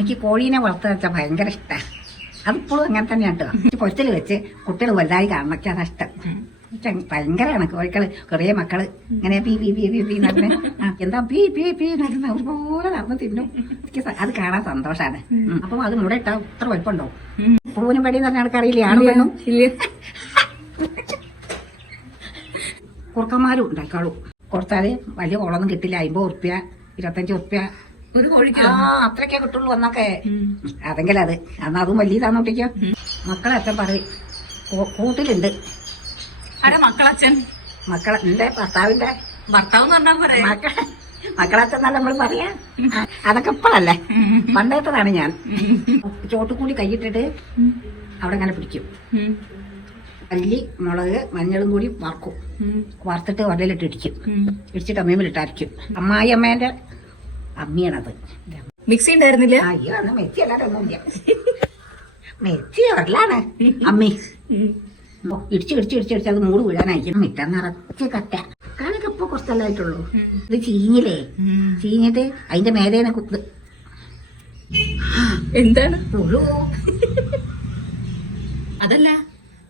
എനിക്ക് കോഴീനെ വളർത്തുക വെച്ചാൽ ഭയങ്കര ഇഷ്ടമാണ്. അതിപ്പോഴും അങ്ങനെ തന്നെയാണ് കേട്ടോ. പൊരത്തിൽ വെച്ച് കുട്ടികൾ വലുതായി കാണണൊക്കെ അതാ ഇഷ്ടം. ഭയങ്കരമാണ് കോഴിക്കള്. കുറേ മക്കള് ഇങ്ങനെ P P P P P നടന്ന് എന്താ പീ പീ പീ നടന്ന് ഒരുപോലെ നടന്ന് തിന്നും. എനിക്ക് അത് കാണാൻ സന്തോഷാണ്. അപ്പം അത് മുട ഇട്ടാ ഇത്ര വലുപ്പമുണ്ടാവും. പൂവിനും പടി എന്ന് പറഞ്ഞാൽ ആൾക്കറിയില്ലേ? ആണ് പെണ്ണും കുറുക്കന്മാരും ഉണ്ടായിക്കോളൂ. കൊടുത്താല് വലിയ കുളമൊന്നും കിട്ടില്ല. 50 ഉറുപ്പ്യ 25 ഉറുപ്പ്യ ഒരു കോഴിക്ക്. അത്രയ്ക്കേ കിട്ടുള്ളൂ എന്നൊക്കെ. അതെങ്കിലും അത് അന്ന് അതും വലിയതാന്ന് ഒട്ടിക്കോ. മക്കളച്ഛൻ പറയും കൂട്ടിലുണ്ട്. മക്കളച്ഛൻ മക്കളെ എന്റെ ഭർത്താവിന്റെ ഭർത്താവ് പറഞ്ഞാൽ പറയാ മക്കളച്ഛൻ എന്നല്ല നമ്മൾ പറയാ. അതൊക്കെ ഇപ്പോഴല്ലേ, പണ്ടേത്തതാണ്. ഞാൻ ചോട്ടുകൂടി കൈയിട്ടിട്ട് അവിടെ അങ്ങനെ പിടിക്കും. മല്ലി മുളക് മഞ്ഞളും കൂടി വറക്കും. വറുത്തിട്ട് ഉരലിട്ട് ഇടിക്കും. ഇടിച്ചിട്ട് അമ്മയിലിട്ട് അരയ്ക്കും. അമ്മായിയമ്മേന്റെ അമ്മിയാണത്. മിക്സി ഉണ്ടായിരുന്നില്ല? അയ്യോ അന്ന് മെച്ചി അല്ലാതെ ഒന്നുമില്ല. മെച്ചി ഉരലാണ് അമ്മി. ഇടിച്ച് അത് മൂട് വീഴാനായിരിക്കും. മിറ്റ നിറച്ച് കറ്റ. കാലൊക്കെ ഇപ്പൊ കുറച്ചല്ലായിട്ടുള്ളൂ. ഇത് ചീഞ്ഞില്ലേ, ചീഞ്ഞിട്ട് അതിന്റെ മേലേനെ കുത്ത്. എന്താണ് പുഴു? അതല്ല,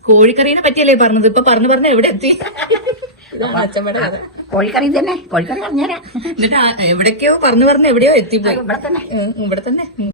കോഴിക്കറീനെ പറ്റിയല്ലേ പറഞ്ഞത്. ഇപ്പൊ പറഞ്ഞു എവിടെ എത്തി? കോഴിക്കറി തന്നെ. കോഴിക്കറി പറഞ്ഞുതരാം. എന്നിട്ട് എവിടേക്കോ പറഞ്ഞു എവിടെയോ എത്തിപ്പോയി. ഇവിടെ തന്നെ. ഇവിടെ തന്നെ.